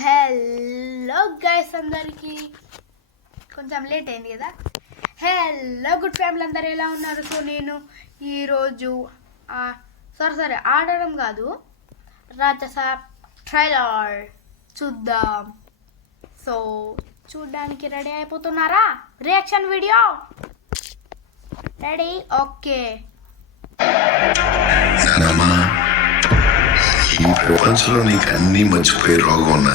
Hello guys, అందరికి కొంచెం late అయింది కదా. హలో గుడ్ ఫ్యామిలీ, అందరు ఎలా ఉన్నారు? సో నేను ఈరోజు సరే ఆడడం కాదు, రాజసాబ్ ట్రైలర్ చూద్దాం. సో చూడ్డానికి రెడీ అయిపోతున్నారా? Reaction video ready? ఓకే. ఈ ప్రపంచంలో నీకు అన్నీ మర్చిపోయే రోగం ఉన్నా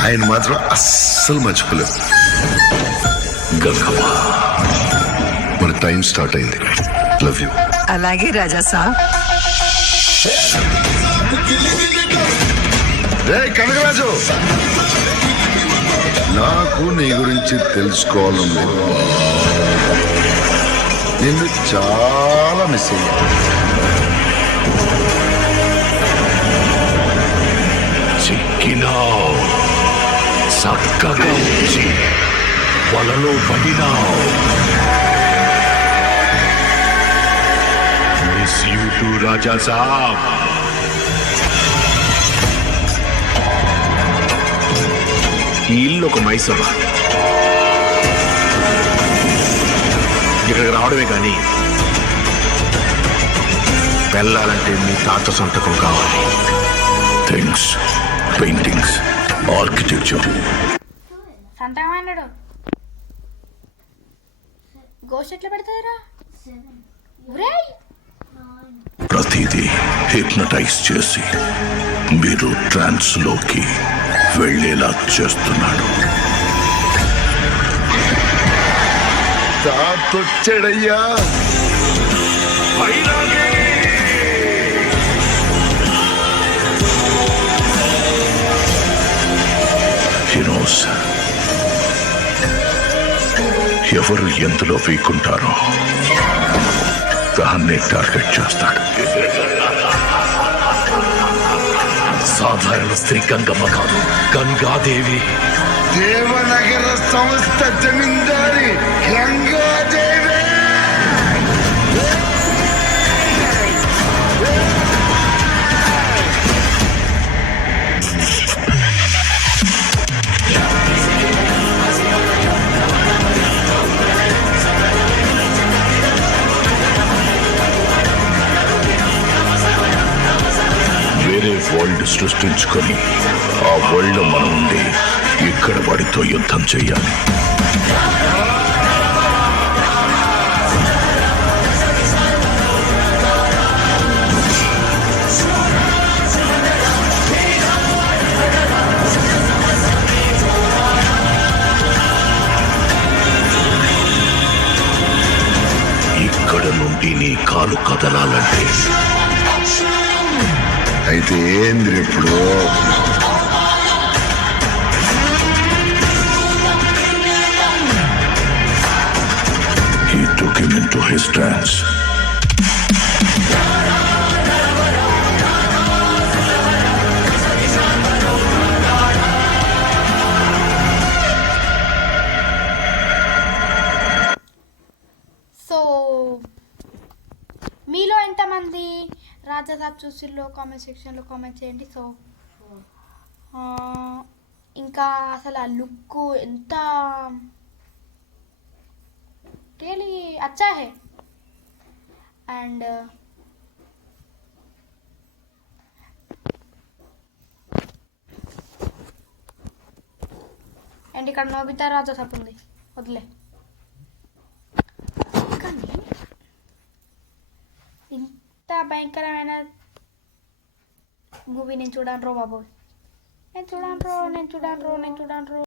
ఆయన మాత్రం అస్సలు మర్చిపోలేవు. గంగమ్మ, మన టైం స్టార్ట్ అయింది. Love you. అలాగే రాజా సాబ్. కనకరాజు, నాకు నీ గురించి తెలుసుకోవాలని నిన్ను చాలా మిస్ అయ్యా. చిక్కినావు, చక్కగా ఉంచి వలలో పడినావు. మిస్ యూ టు రాజా సాబ్. ఈ ఇల్లు ఒక మైసభ. ఇక్కడికి రావడమే కానీ వెళ్ళాలంటే మీ తాత సొంతకం కావాలి. Things, paintings, architecture. సంతకం అన్నాడు. గోస్ట్ ఎట్లా పెడతారా? ప్రతిదీ హిప్నటైజ్ చేసి మీరు ట్రాన్స్ లోకి వెళ్ళేలా చేస్తున్నాడు. తాతొచ్చాడయ్యా. హీరోస్ ఎవరు ఎందులో వీకుంటారో దాన్ని టార్గెట్ చేస్తాడు. సాధారణ స్త్రీ గంగమ్మ కాదు, గంగాదేవి. దేవనగర సంస్థ జమీందారి గంగాదేవి. వేరే వరల్డ్ సృష్టించుకొని ఆ వరల్డ్ మనం ఉండి ఇక్కడ వాడితో యుద్ధం చెయ్యాలి. ఇక్కడ నుండి నీ కాలు కదలాలంటే అయితే ఏంది ఇప్పుడు? He took him into his trance. So మీలో ఎంతమంది రాజాసాబ్ చూసిల్లో కామెంట్ సెక్షన్లో కామెంట్ చేయండి. సో ఇంకా అసలు ఆ లుక్ ఎంత రియలీ అచ్చా హే. అండ్ ఇక్కడ నోబితా రాజాసాబ్ ఉంది, వదిలే. కానీ ఇంత భయంకరమైన మూవీ నేను చూడను రో బాబు. నేను చూడను రో.